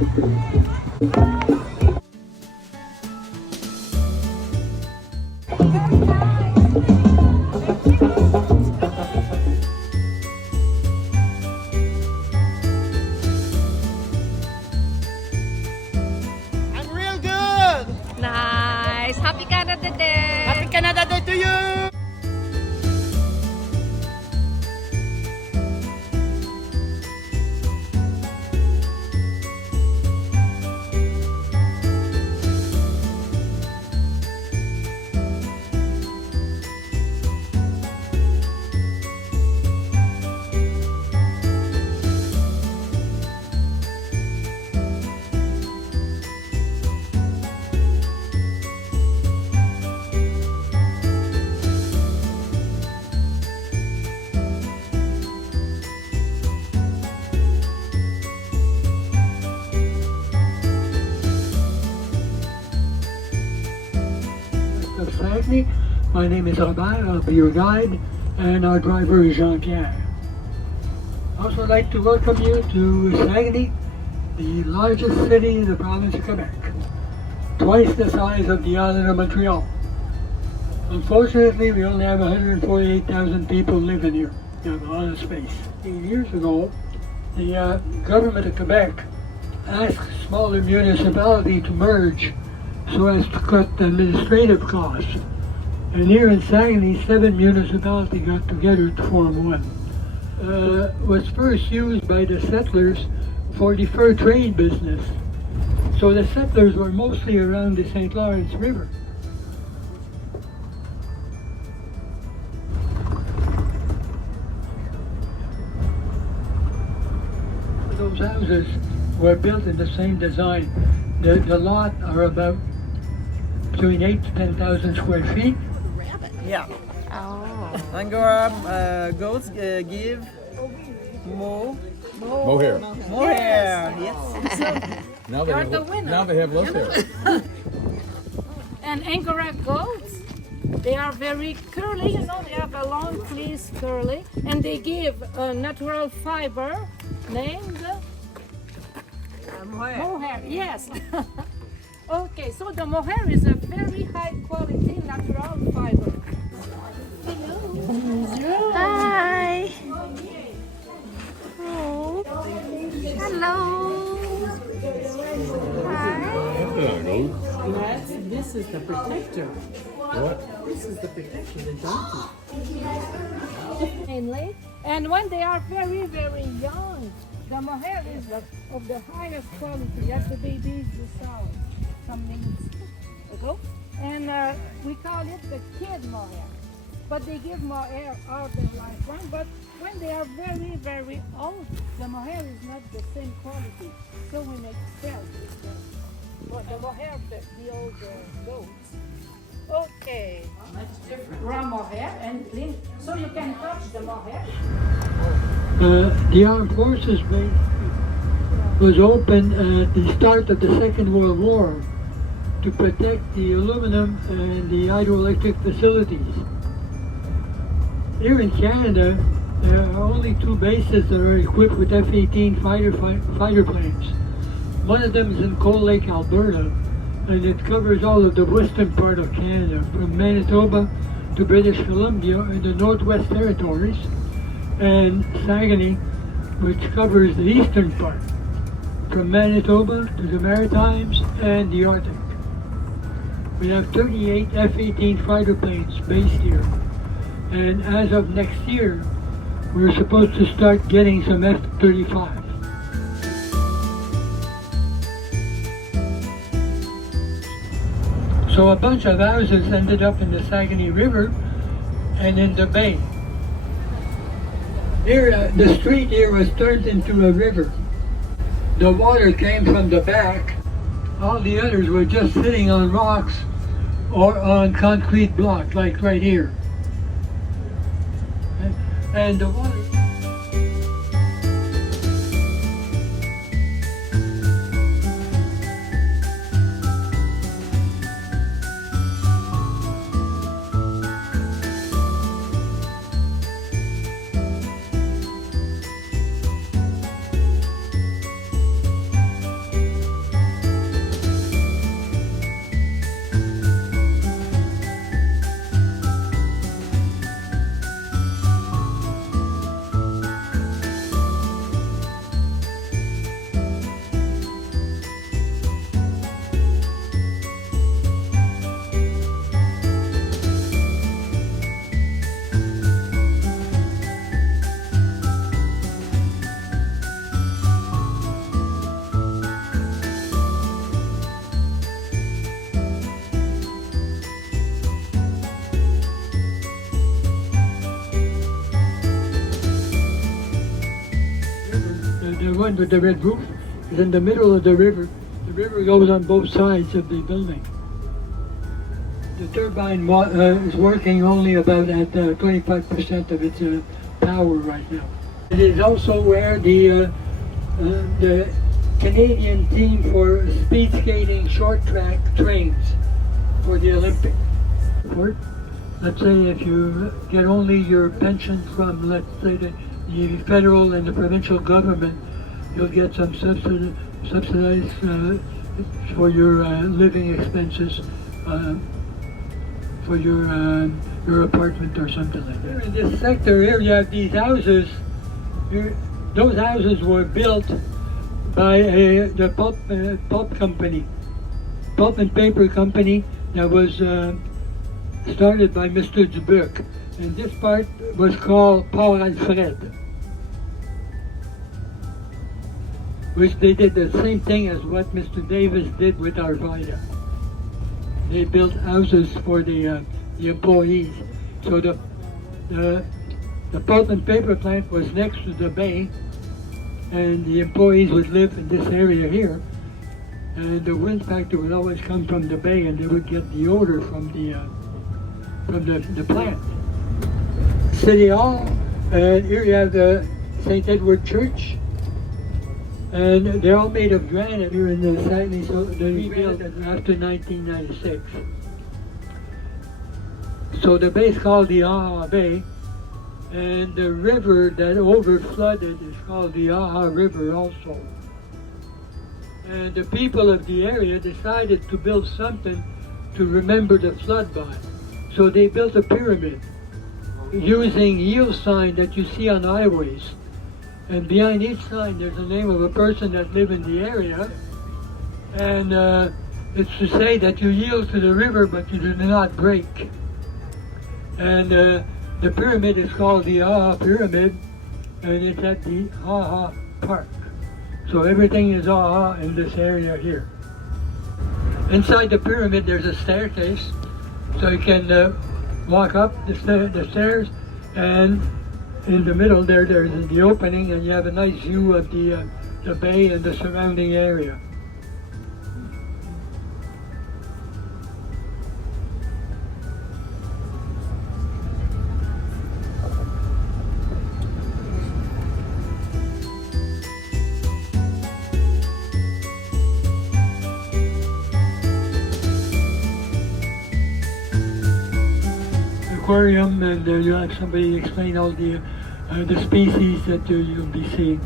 I'm real good! Nice! Happy Canada Day! Happy Canada Day to you! Of Saguenay. My name is Robert, I'll be your guide, and our driver is Jean-Pierre. I'd also like to welcome you to Saguenay, the largest city in the province of Quebec, twice the size of the island of Montreal. Unfortunately, we only have 148,000 people living here. We have a lot of space. 8 years ago, the government of Quebec asked smaller municipalities to merge so as to cut the administrative costs. And here in Saguenay, 7 municipalities got together to form one. Was first used by the settlers for the fur trade business. So the settlers were mostly around the St. Lawrence River. Those houses were built in the same design. The lot are about between 8 to 10,000 square feet. Yeah. Oh. Angora goats give more Mohair. hair. Yes. Now they have, the winner. now they have less hair. And Angora goats, they are very curly, you know, they have a long fleece curly, and they give a natural fiber named mohair. Yes. Okay, so the mohair is a very high quality natural fiber. Hello. Hi! Oh. Hello! Hi! This is the protector. What? This is the protector, the donkey. Mainly, and when they are very, very young, the mohair is of the highest quality as the babies you saw some minutes ago. And we call it the kid mohair. But they give mohair all their lifetime. But when they are very, very old, the mohair is not the same quality. So we make sell with the mohair of the old goats. Okay. Raw mohair and clean. So you can touch the mohair. The Armed Forces Base was opened at the start of the Second World War to protect the aluminum and the hydroelectric facilities. Here in Canada, there are only 2 bases that are equipped with F-18 fighter planes. One of them is in Cold Lake, Alberta, and it covers all of the western part of Canada, from Manitoba to British Columbia and the Northwest Territories, and Saguenay, which covers the eastern part, from Manitoba to the Maritimes and the Arctic. We have 38 F-18 fighter planes based here, and as of next year, we're supposed to start getting some F-35. So a bunch of houses ended up in the Saguenay River and in the bay. Here, the street here was turned into a river. The water came from the back. All the others were just sitting on rocks or on concrete blocks, like right here. And the water... the one with the red roof, is in the middle of the river. The river goes on both sides of the building. The turbine is working only about at 25% of its power right now. It is also where the Canadian team for speed skating short track trains for the Olympics. Let's say if you get only your pension from, let's say, the federal and the provincial government, you'll get some subsidized for your living expenses, for your apartment or something like that. In this sector here, you have these houses. Those houses were built by the pulp company, pulp and paper company that was started by Mr. Dubuc. And this part was called Paul Alfred, which they did the same thing as what Mr. Davis did with Arvida. They built houses for the employees. So the pulp and paper plant was next to the bay, and the employees would live in this area here. And the wind factor would always come from the bay, and they would get the odor from the plant. City Hall, and here you have the St. Edward Church, and they're all made of granite here in the Saguenay, so they rebuilt after 1996. So the bay is called the Aha Bay, and the river that overflooded is called the Aha River also. And the people of the area decided to build something to remember the flood by. So they built a pyramid using yield sign that you see on highways. And behind each sign there's the name of a person that live in the area. And it's to say that you yield to the river but you do not break. And the pyramid is called the Aha Pyramid, and it's at the Aha Park. So everything is Aha in this area here. Inside the pyramid there's a staircase, so you can walk up the stairs, and in the middle there's the opening, and you have a nice view of the bay and the surrounding area. Aquarium, and you'll have somebody explain all the species that you'll be seeing.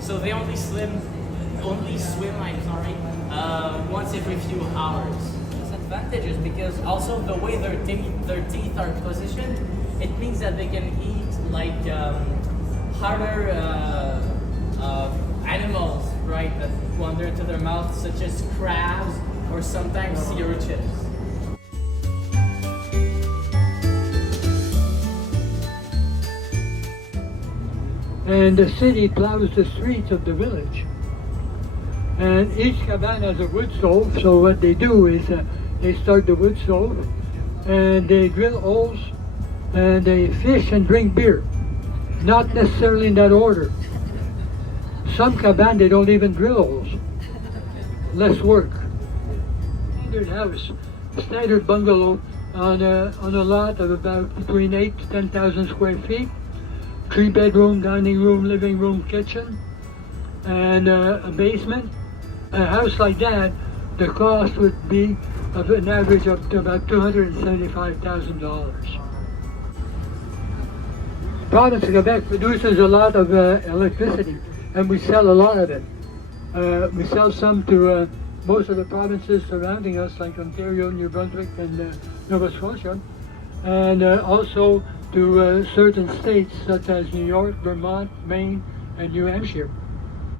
So they only swim, once every few hours. Disadvantages because also the way their teeth are positioned, it means that they can eat like harder animals, right, that wander into their mouth, such as crabs or sometimes sea urchins. And the city plows the streets of the village. And each cabin has a wood stove, so what they do is they start the wood stove and they drill holes and they fish and drink beer. Not necessarily in that order. Some cabin they don't even drill holes. Less work. Standard house, standard bungalow on a lot of about between 8,000 to 10,000 square feet. 3-bedroom, dining room, living room, kitchen, and a basement. A house like that, the cost would be of an average of about $275,000. The province of Quebec produces a lot of electricity, and we sell a lot of it. We sell some to most of the provinces surrounding us, like Ontario, New Brunswick, and Nova Scotia, and also to certain states such as New York, Vermont, Maine, and New Hampshire.